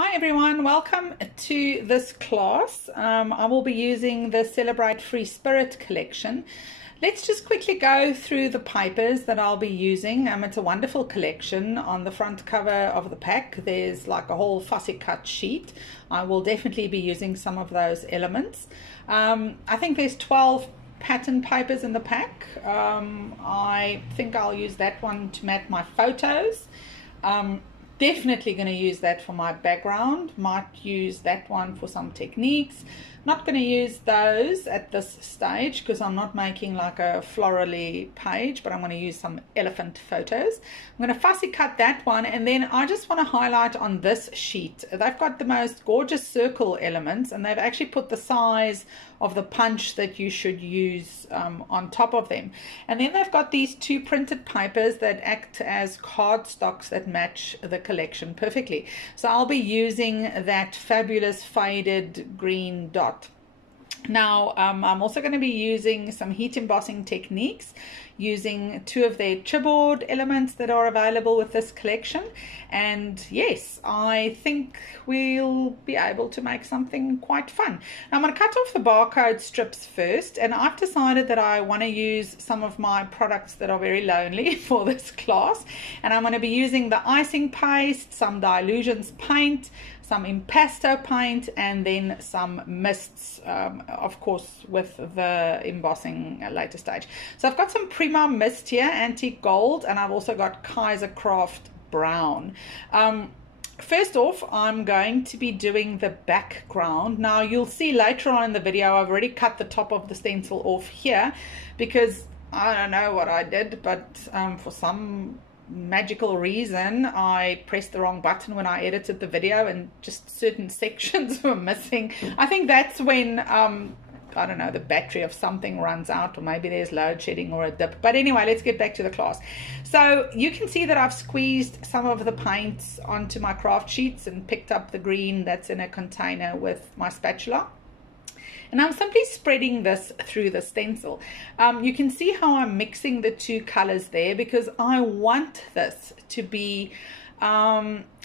Hi everyone, welcome to this class. I will be using the Celebr8 Free Spirit collection. Let's just quickly go through the papers that I'll be using. It's a wonderful collection. On the front cover of the pack there's like a whole fussy cut sheet. I will definitely be using some of those elements. I think there's 12 pattern papers in the pack. I think I'll use that one to mat my photos. Definitely going to use that for my background. Might use that one for some techniques. Not going to use those at this stage because I'm not making like a florally page, but I'm going to use some elephant photos. I'm going to fussy cut that one, and then I just want to highlight on this sheet. They've got the most gorgeous circle elements, and they've actually put the size of the punch that you should use on top of them. And then they've got these two printed papers that act as cardstocks that match the collection perfectly. So I'll be using that fabulous faded green dot. Now I'm also going to be using some heat embossing techniques using two of their chipboard elements that are available with this collection, and yes, I think we'll be able to make something quite fun. Now I'm going to cut off the barcode strips first, and I've decided that I want to use some of my products that are very lonely for this class, and I'm going to be using the icing paste, some Dilutions paint, some impasto paint, and then some mists, of course with the embossing later stage. So I've got some Prima mist here, antique gold, and I've also got Kaiser Craft brown. First off, I'm going to be doing the background. Now you'll see later on in the video I've already cut the top of the stencil off here because I don't know what I did, but for some magical reason I pressed the wrong button when I edited the video and just certain sections were missing. I think that's when I don't know, the battery of something runs out, or maybe there's load shedding or a dip. But anyway, let's get back to the class. So you can see that I've squeezed some of the paints onto my craft sheets and picked up the green that's in a container with my spatula. And I'm simply spreading this through the stencil. You can see how I'm mixing the two colors there because I want this to be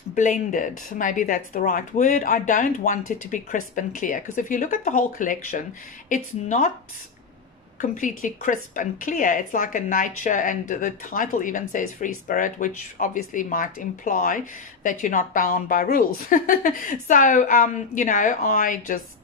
blended. Maybe that's the right word. I don't want it to be crisp and clear, because if you look at the whole collection, it's not completely crisp and clear. It's like a nature, and the title even says Free Spirit, which obviously might imply that you're not bound by rules. So you know, I just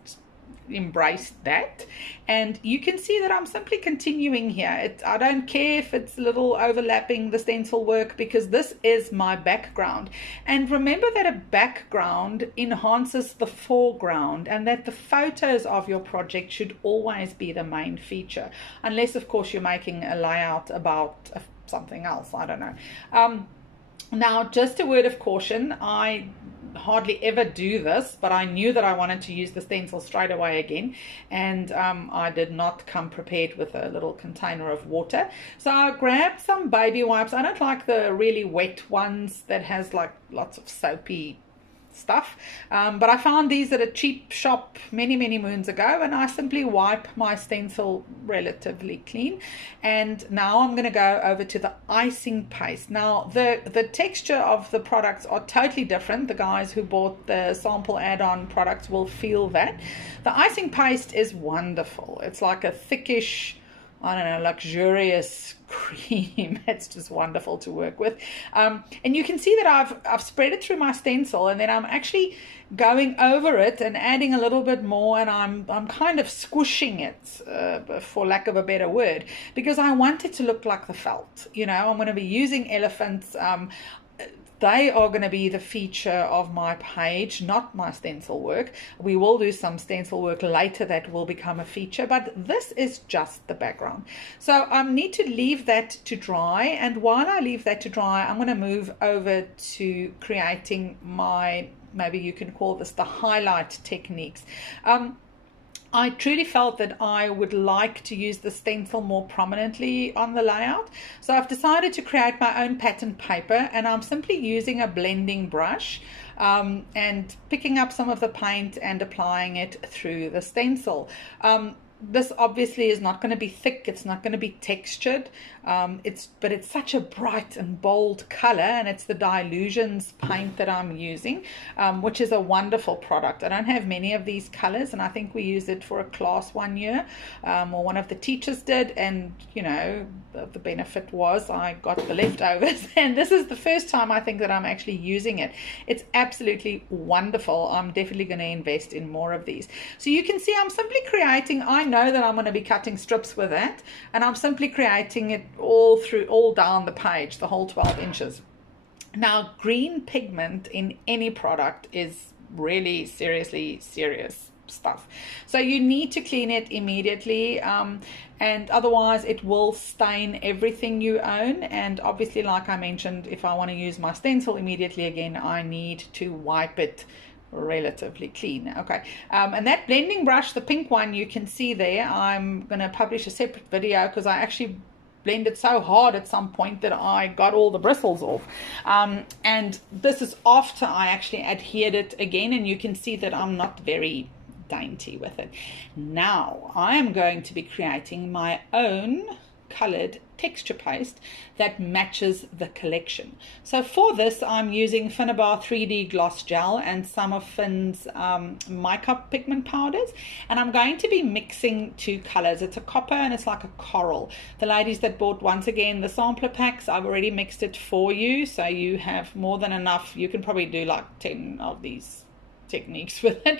embraced that, and you can see that I'm simply continuing here. I don't care if it's a little overlapping the stencil work because this is my background. And remember that a background enhances the foreground, and that the photos of your project should always be the main feature, unless of course you're making a layout about something else. I don't know. Now just a word of caution, I hardly ever do this, but I knew that I wanted to use the stencil straight away again, and I did not come prepared with a little container of water. So I grabbed some baby wipes. I don't like the really wet ones that has like lots of soapy stuff, but I found these at a cheap shop many moons ago, and I simply wipe my stencil relatively clean. And now I'm going to go over to the icing paste. Now the texture of the products are totally different. The guys who bought the sample add-on products will feel that. The icing paste is wonderful. It's like a thickish, I don't know, luxurious cream. It's just wonderful to work with. And you can see that I've spread it through my stencil, and then I'm actually going over it and adding a little bit more, and I'm kind of squishing it, for lack of a better word, because I want it to look like the felt. You know, I'm going to be using elephants. They are going to be the feature of my page, not my stencil work. We will do some stencil work later that will become a feature, but this is just the background. So I need to leave that to dry, and while I leave that to dry, I'm going to move over to creating my, maybe you can call this the highlight techniques. I truly felt that I would like to use the stencil more prominently on the layout. So I've decided to create my own pattern paper, and I'm simply using a blending brush and picking up some of the paint and applying it through the stencil. this obviously is not going to be thick, it's not going to be textured, but it's such a bright and bold color, and it's the Dilutions paint that I'm using, which is a wonderful product. I don't have many of these colors, and I think we used it for a class one year, or one of the teachers did, and you know, the benefit was I got the leftovers, and this is the first time I think that I'm actually using it. It's absolutely wonderful. I'm definitely going to invest in more of these. So you can see I'm simply creating, I know that I'm going to be cutting strips with that, and I'm simply creating it all down the page, the whole 12 inches. Now, green pigment in any product is really seriously serious stuff, so you need to clean it immediately, and otherwise it will stain everything you own. And obviously, like I mentioned, if I want to use my stencil immediately again, I need to wipe it relatively clean. Okay, and that blending brush, the pink one, you can see there, I'm going to publish a separate video because I actually blended so hard at some point that I got all the bristles off, and this is after I actually adhered it again, and you can see that I'm not very dainty with it. Now I am going to be creating my own colored texture paste that matches the collection. So for this, I'm using Finnabar 3D gloss gel and some of Finn's mica pigment powders, and I'm going to be mixing two colors. It's a copper and it's like a coral. The ladies that bought, once again, the sampler packs, I've already mixed it for you, so you have more than enough. You can probably do like 10 of these techniques with it.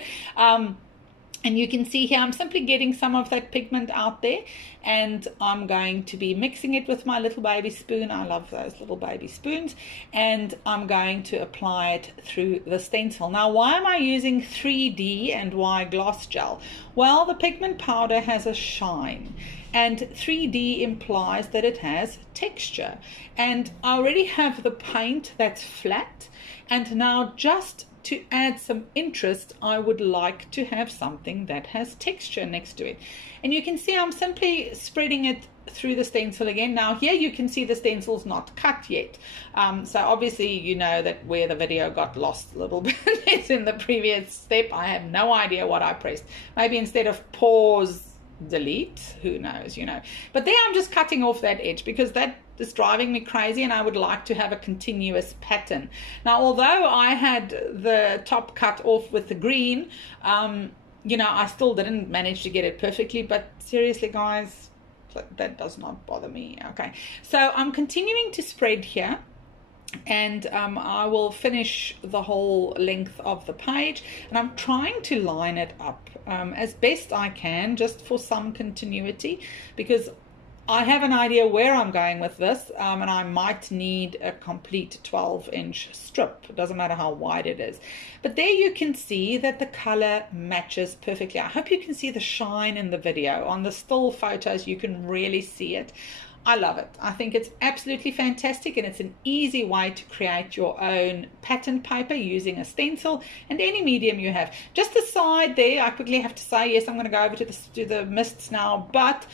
And you can see here I'm simply getting some of that pigment out there, and I'm going to be mixing it with my little baby spoon. I love those little baby spoons, and I'm going to apply it through the stencil. Now, why am I using 3D and why gloss gel? Well, the pigment powder has a shine, and 3D implies that it has texture, and I already have the paint that's flat, and now just to add some interest, I would like to have something that has texture next to it. And you can see I'm simply spreading it through the stencil again. Now here you can see the stencil's not cut yet. So obviously you know that where the video got lost a little bit is in the previous step. I have no idea what I pressed. Maybe instead of pause, delete, who knows, you know. But there I'm just cutting off that edge because that is driving me crazy, and I would like to have a continuous pattern. Now, although I had the top cut off with the green, you know, I still didn't manage to get it perfectly, but seriously guys, that does not bother me. Okay, so I'm continuing to spread here, and I will finish the whole length of the page, and I'm trying to line it up as best I can, just for some continuity, because I have an idea where I'm going with this, and I might need a complete 12-inch strip. It doesn't matter how wide it is. But there you can see that the color matches perfectly. I hope you can see the shine in the video. On the still photos, you can really see it. I love it. I think it's absolutely fantastic, and it's an easy way to create your own pattern paper using a stencil and any medium you have. Just aside there, I quickly have to say, yes, I'm going to go over to the mists now, but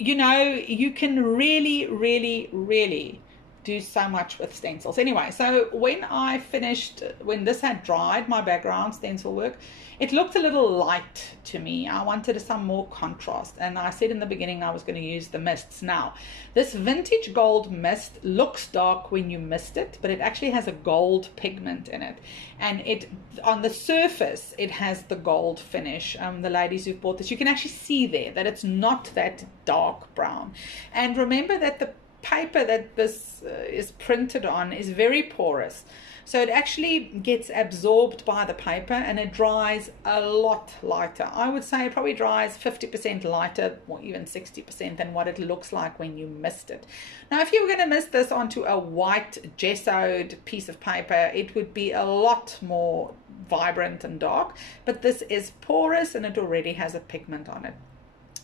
you know, you can really do so much with stencils. Anyway, so when I finished, when this had dried, my background stencil work, it looked a little light to me. I wanted some more contrast, and I said in the beginning I was going to use the mists. Now, this vintage gold mist looks dark when you mist it, but it actually has a gold pigment in it, and it, on the surface, it has the gold finish. The ladies who've bought this, you can actually see there that it's not that dark brown. And remember that the paper that this is printed on is very porous, so it actually gets absorbed by the paper, and it dries a lot lighter. I would say it probably dries 50% lighter, or even 60%, than what it looks like when you mist it. Now, if you were going to mist this onto a white gessoed piece of paper, it would be a lot more vibrant and dark, but this is porous and it already has a pigment on it.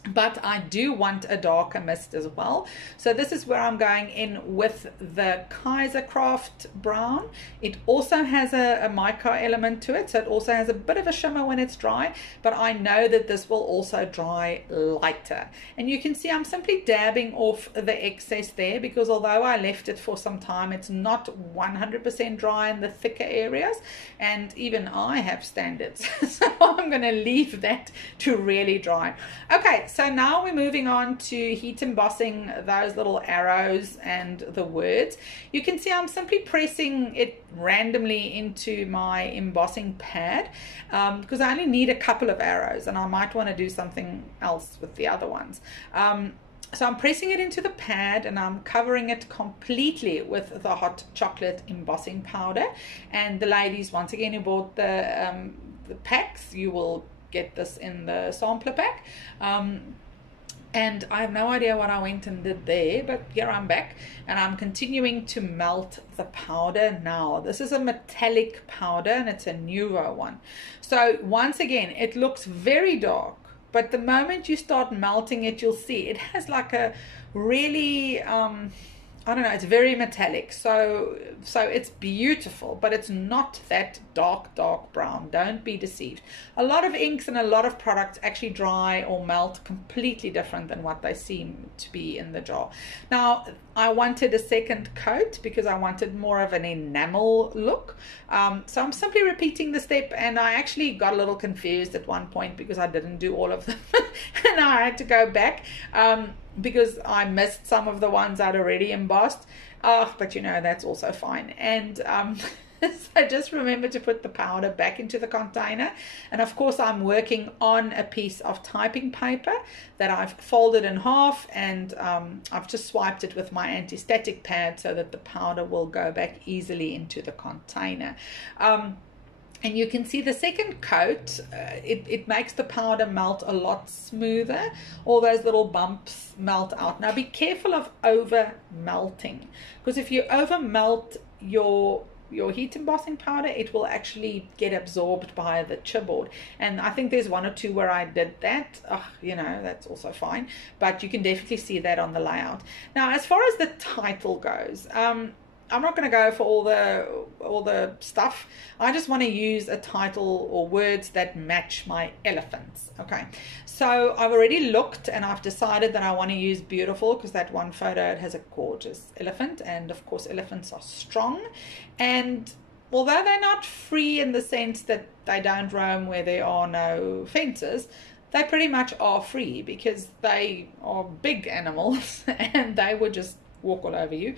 but I do want a darker mist as well. So this is where I'm going in with the Craft brown. It also has a mica element to it, so it also has a bit of a shimmer when it's dry, but I know that this will also dry lighter. And you can see I'm simply dabbing off the excess there, because although I left it for some time, it's not 100% dry in the thicker areas, and even I have standards. So I'm going to leave that to really dry. Okay, so now we're moving on to heat embossing those little arrows and the words. You can see I'm simply pressing it randomly into my embossing pad, because I only need a couple of arrows and I might want to do something else with the other ones. So I'm pressing it into the pad and I'm covering it completely with the hot chocolate embossing powder. And the ladies, once again, who bought the packs, you will get this in the sampler pack. And I have no idea what I went and did there, but here I'm back and I'm continuing to melt the powder now. This is a metallic powder and it's a Nuvo one. So once again, it looks very dark, but the moment you start melting it, you'll see it has like a really I don't know, it's very metallic, so it's beautiful, but it's not that dark brown. Don't be deceived. A lot of inks and a lot of products actually dry or melt completely different than what they seem to be in the jar. Now, I wanted a second coat because I wanted more of an enamel look. So I'm simply repeating the step, and I actually got a little confused at one point because I didn't do all of them. And I had to go back because I missed some of the ones I'd already embossed. But you know, that's also fine. And so just remember to put the powder back into the container. And of course I'm working on a piece of typing paper that I've folded in half, and I've just swiped it with my anti-static pad so that the powder will go back easily into the container. And you can see the second coat, it makes the powder melt a lot smoother. All those little bumps melt out. Now be careful of over melting, because if you over melt your heat embossing powder, it will actually get absorbed by the chipboard. And I think there's one or two where I did that. You know, that's also fine, but you can definitely see that on the layout. Now, as far as the title goes, I'm not going to go for all the stuff. I just want to use a title or words that match my elephants. Okay, so I've already looked and I've decided that I want to use beautiful, because that one photo, it has a gorgeous elephant, and of course elephants are strong. And although they're not free in the sense that they don't roam where there are no fences, they pretty much are free, because they are big animals and they would just walk all over you.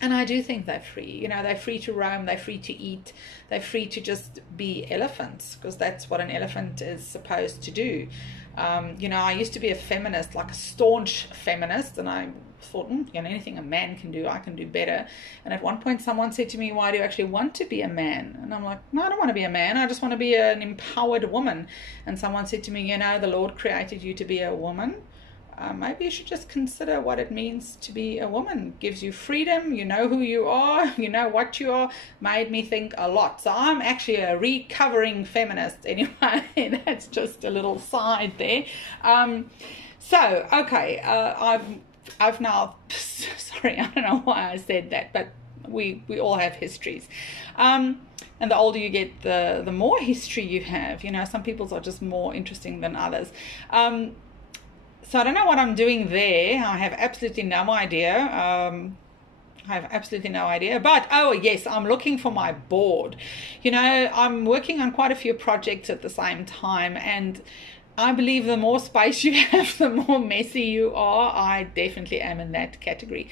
And I do think they're free. You know, they're free to roam, they're free to eat, they're free to just be elephants, because that's what an elephant is supposed to do. You know, I used to be a feminist, like a staunch feminist, and I thought, you know, anything a man can do, I can do better. And at one point someone said to me, why do you actually want to be a man? And I'm like, no, I don't want to be a man, I just want to be an empowered woman. And someone said to me, you know, the Lord created you to be a woman. Maybe you should just consider what it means to be a woman. It gives you freedom, you know who you are, you know what you are. Made me think a lot. So I'm actually a recovering feminist anyway. That's just a little side there. So okay, I've now, sorry, I don't know why I said that, but we all have histories. And the older you get, the more history you have. You know, some people's are just more interesting than others. So I don't know what I'm doing there. I have absolutely no idea. But oh yes, I'm looking for my board. You know, I'm working on quite a few projects at the same time, and I believe the more space you have, the more messy you are. I definitely am in that category.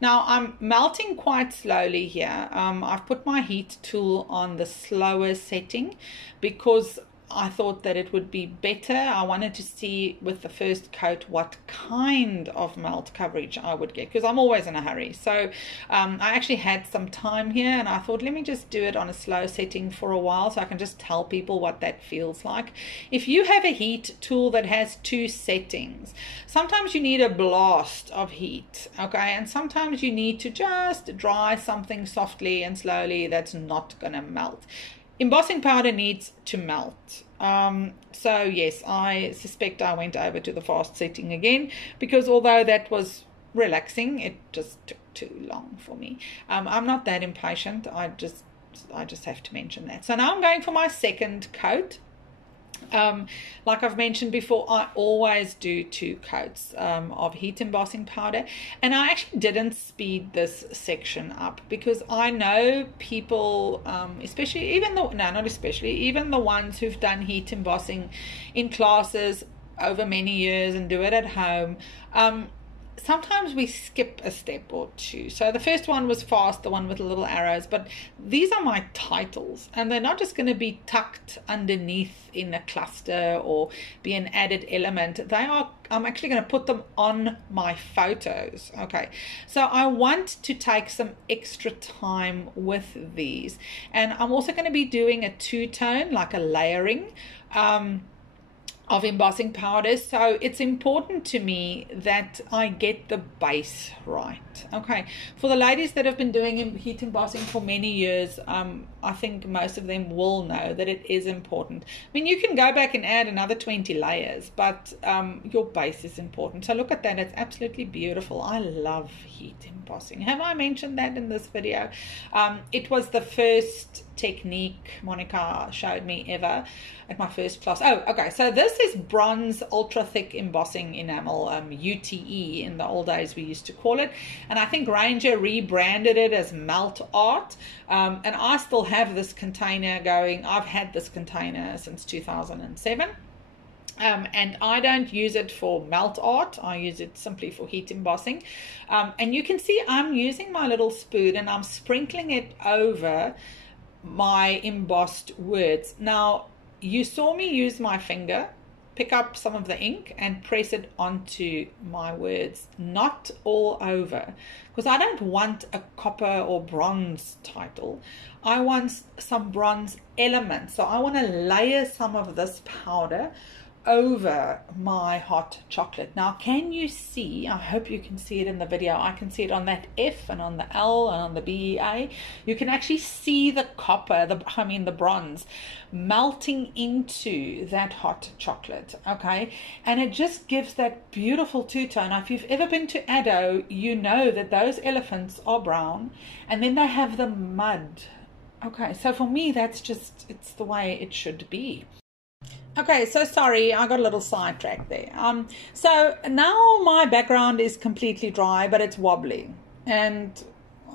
Now I'm melting quite slowly here. I've put my heat tool on the slower setting because I thought that it would be better. I wanted to see with the first coat what kind of melt coverage I would get, because I'm always in a hurry. So I actually had some time here, and I thought, let me just do it on a slow setting for a while so I can just tell people what that feels like. If you have a heat tool that has two settings, sometimes you need a blast of heat, okay, and sometimes you need to just dry something softly and slowly that's not gonna melt. embossing powder needs to melt. So yes, I suspect I went over to the fast setting again, because although that was relaxing, it just took too long for me. I'm not that impatient. I just have to mention that. So now I'm going for my second coat. Like I've mentioned before, I always do 2 coats of heat embossing powder, and I actually didn't speed this section up because I know people, especially even the, no, not especially, even the ones who've done heat embossing in classes over many years and do it at home, sometimes we skip a step or 2. So the first one was fast, the one with the little arrows, but these are my titles, and they're not just going to be tucked underneath in a cluster or be an added element. They are, I'm actually going to put them on my photos. Okay, so I want to take some extra time with these, and I'm also going to be doing a 2-tone, like a layering of embossing powders. So it's important to me that I get the base right. Okay, for the ladies that have been doing heat embossing for many years, I think most of them will know that it is important. I mean, you can go back and add another 20 layers, but your base is important. So look at that, it's absolutely beautiful. I love heat embossing. Have I mentioned that in this video? It was the first technique Monica showed me ever at my first class. Oh, okay, so this is bronze ultra thick embossing enamel, UTE in the old days we used to call it, and I think Ranger rebranded it as Melt Art, and I still have this container going. I've had this container since 2007. And I don't use it for melt art. I use it simply for heat embossing. And you can see I'm using my little spoon and I'm sprinkling it over my embossed words. Now, you saw me use my finger, pick up some of the ink and press it onto my words, not all over, because I don't want a copper or bronze title. I want some bronze elements. So I want to layer some of this powder over my hot chocolate. Now, can you see, I hope you can see it in the video, I can see it on that F and on the L and on the BEA. You can actually see the copper, the bronze melting into that hot chocolate, okay? And it just gives that beautiful two-tone. If you've ever been to Addo, you know that those elephants are brown and then they have the mud. Okay, so for me, that's just, it's the way it should be. Okay, so sorry, I got a little sidetracked there. So now my background is completely dry, but it's wobbly. And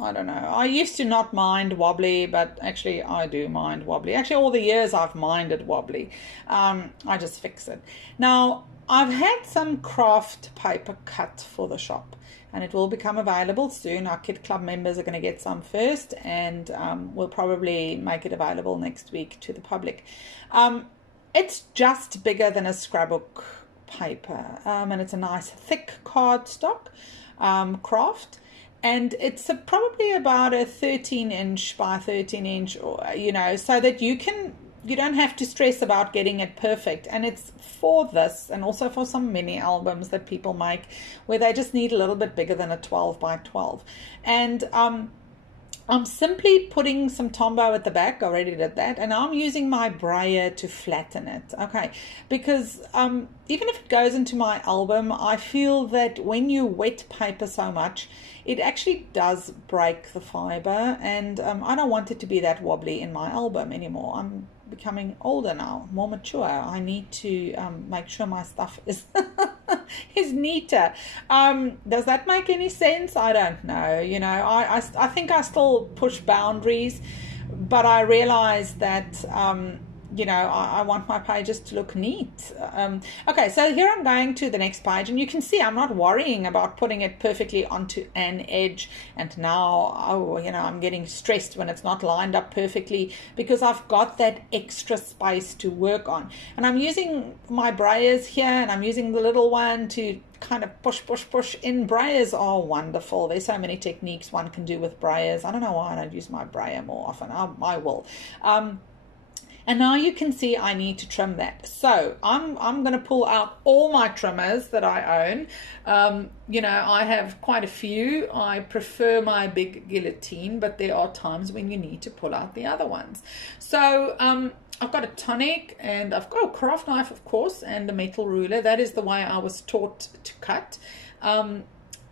I don't know, I used to not mind wobbly, but actually I do mind wobbly. Actually, all the years I've minded wobbly. I just fix it. Now, I've had some craft paper cut for the shop, and it will become available soon. Our Kid Club members are going to get some first, and we'll probably make it available next week to the public. It's just bigger than a scrapbook paper, and it's a nice thick cardstock craft, and it's probably about a 13-inch by 13-inch, or so that you don't have to stress about getting it perfect. And it's for this, and also for some mini albums that people make where they just need a little bit bigger than a 12 by 12. And I'm simply putting some Tombow at the back. I already did that. And I'm using my brayer to flatten it. Okay. Because even if it goes into my album, I feel that when you wet paper so much, it actually does break the fiber. And I don't want it to be that wobbly in my album anymore. I'm becoming older now, more mature. I need to make sure my stuff is is neater. Does that make any sense? I don't know. I think I still push boundaries, but I realize that I want my pages to look neat. Okay, so here I'm going to the next page, and you can see I'm not worrying about putting it perfectly onto an edge. And now, I'm getting stressed when it's not lined up perfectly, because I've got that extra space to work on. And I'm using my brayers here, and I'm using the little one to kind of push in. Brayers are wonderful. There's so many techniques one can do with brayers. I don't know why I don't use my brayer more often. I will. And now you can see I need to trim that. So I'm going to pull out all my trimmers that I own. You know, I have quite a few. I prefer my big guillotine, but there are times when you need to pull out the other ones. So I've got a tonic, and I've got a craft knife, of course, and a metal ruler. That is the way I was taught to cut.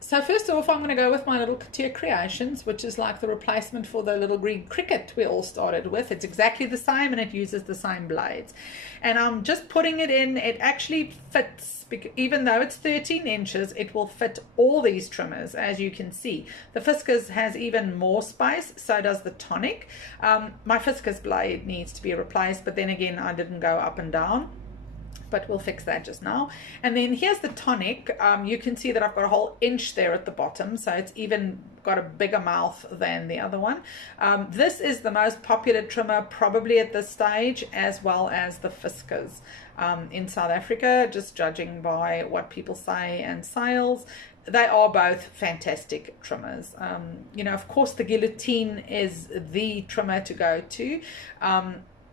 So first off, I'm going to go with my little Katia Creations, which is like the replacement for the little green cricket we all started with. It's exactly the same, and it uses the same blades. And I'm just putting it in. It actually fits, even though it's 13 inches, it will fit all these trimmers, as you can see. The Fiskars has even more space, so does the tonic. My Fiskars blade needs to be replaced, but then again, I didn't go up and down. But we'll fix that just now. And then here's the tonic. You can see that I've got a whole inch there at the bottom, so it's even got a bigger mouth than the other one. This is the most popular trimmer probably at this stage, as well as the Fiskars in South Africa, just judging by what people say and sales. They are both fantastic trimmers. You know, of course, the guillotine is the trimmer to go to.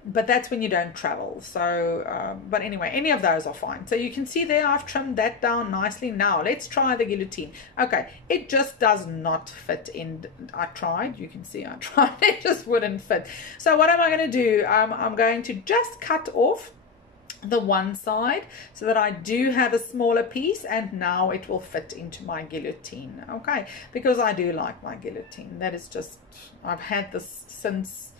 But that's when you don't travel. So but anyway, any of those are fine. So you can see there I've trimmed that down nicely. Now let's try the guillotine. Okay, it just does not fit in. I tried, you can see I tried, it just wouldn't fit. So what am I going to do? I'm going to just cut off the one side so that I do have a smaller piece, and now it will fit into my guillotine. Okay, because I do like my guillotine. That is just, I've had this since,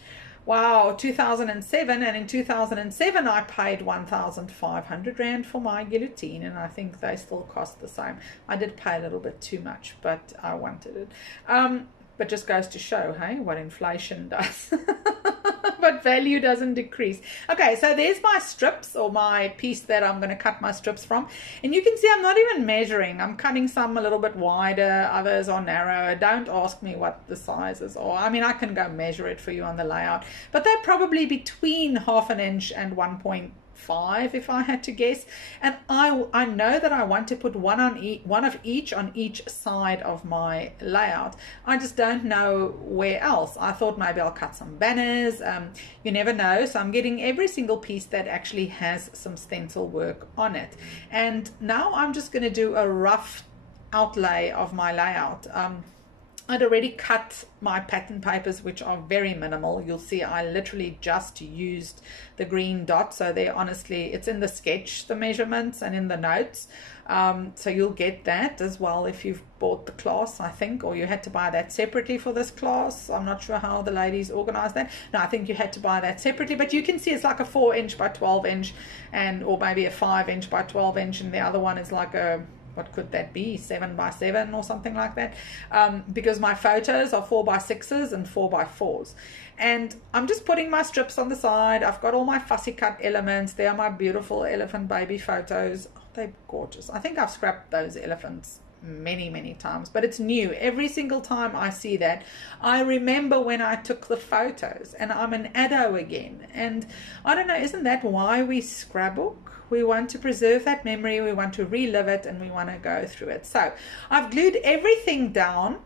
wow, 2007, and in 2007 I paid 1,500 Rand for my guillotine, and I think they still cost the same. I did pay a little bit too much, but I wanted it. But just goes to show, hey, what inflation does. But value doesn't decrease. Okay, so there's my strips, or my piece that I'm going to cut my strips from. And you can see I'm not even measuring. I'm cutting some a little bit wider, others are narrower. Don't ask me what the sizes are. I mean, I can go measure it for you on the layout. But they're probably between 1/2 inch and 1.5 if I had to guess. And I know that I want to put one of each on each side of my layout. I just don't know where else. I thought maybe I'll cut some banners. You never know. So I'm getting every single piece that actually has some stencil work on it. And now I'm just going to do a rough outlay of my layout. I'd already cut my pattern papers, which are very minimal. You'll see I literally just used the green dot. So they're honestly, it's in the sketch, the measurements, and in the notes. So you'll get that as well if you've bought the class, I think, or you had to buy that separately for this class. I'm not sure how the ladies organized that. No, I think you had to buy that separately, but you can see it's like a 4 inch by 12 inch, and or maybe a 5 inch by 12 inch, and the other one is like a, what could that be, 7 by 7 or something like that, because my photos are 4 by 6s and 4 by 4s. And I'm just putting my strips on the side. I've got all my fussy cut elements. They are my beautiful elephant baby photos. Oh, they're gorgeous. I think I've scrapped those elephants many times, but it's new. Every single time I see that, I remember when I took the photos, and I'm an addo again. And I don't know, isn't that why we scrapbook? We want to preserve that memory, we want to relive it, and we want to go through it. So I've glued everything down,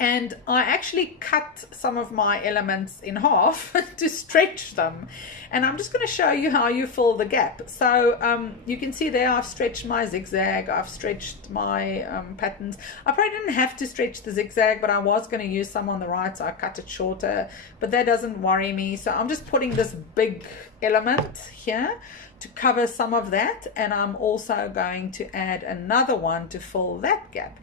and I actually cut some of my elements in half to stretch them. And I'm just going to show you how you fill the gap. So you can see there I've stretched my zigzag, I've stretched my patterns. I probably didn't have to stretch the zigzag, but I was going to use some on the right, so I cut it shorter, but that doesn't worry me. So I'm just putting this big element here to cover some of that, and I'm also going to add another one to fill that gap.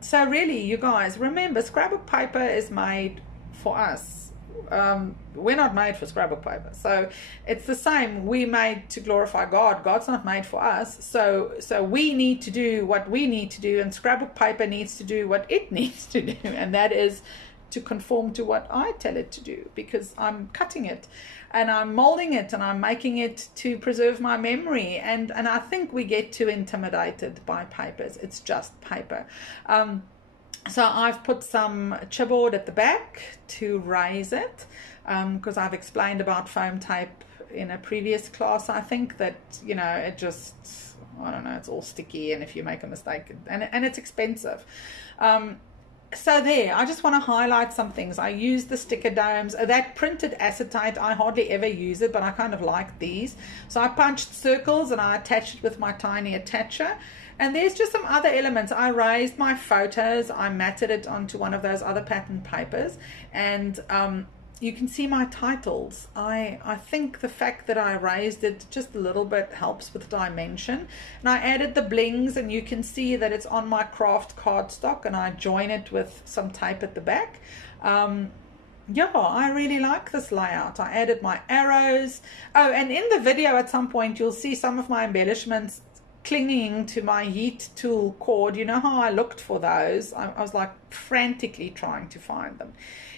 So really, you guys, remember, scrapbook paper is made for us. We're not made for scrapbook paper. So it's the same. We made to glorify God. God's not made for us. So we need to do what we need to do, and scrapbook paper needs to do what it needs to do, and that is to conform to what I tell it to do, because I'm cutting it and I'm molding it and I'm making it to preserve my memory. And I think we get too intimidated by papers. It's just paper. So I've put some chipboard at the back to raise it, because I've explained about foam tape in a previous class. I think that, you know, it just, I don't know, it's all sticky, and if you make a mistake, and it's expensive. So there, I just want to highlight some things. I use the sticker domes. That printed acetate, I hardly ever use it, but I kind of like these. So I punched circles and I attached it with my tiny attacher. And there's just some other elements. I raised my photos. I matted it onto one of those other pattern papers. And you can see my titles. I think the fact that I raised it just a little bit helps with dimension. And I added the blings, and you can see that it's on my craft cardstock, and I join it with some tape at the back. Yeah, I really like this layout. I added my arrows. Oh, and in the video at some point you'll see some of my embellishments clinging to my heat tool cord. You know how I looked for those? I was like frantically trying to find them.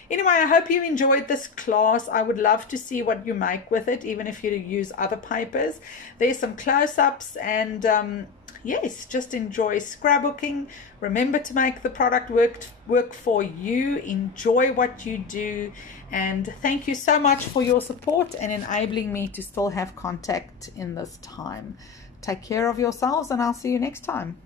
Anyway, I hope you enjoyed this class. I would love to see what you make with it, even if you use other papers. There's some close-ups, and yes, just enjoy scrapbooking. Remember to make the product work for you. Enjoy what you do, and thank you so much for your support and enabling me to still have contact in this time. Take care of yourselves, and I'll see you next time.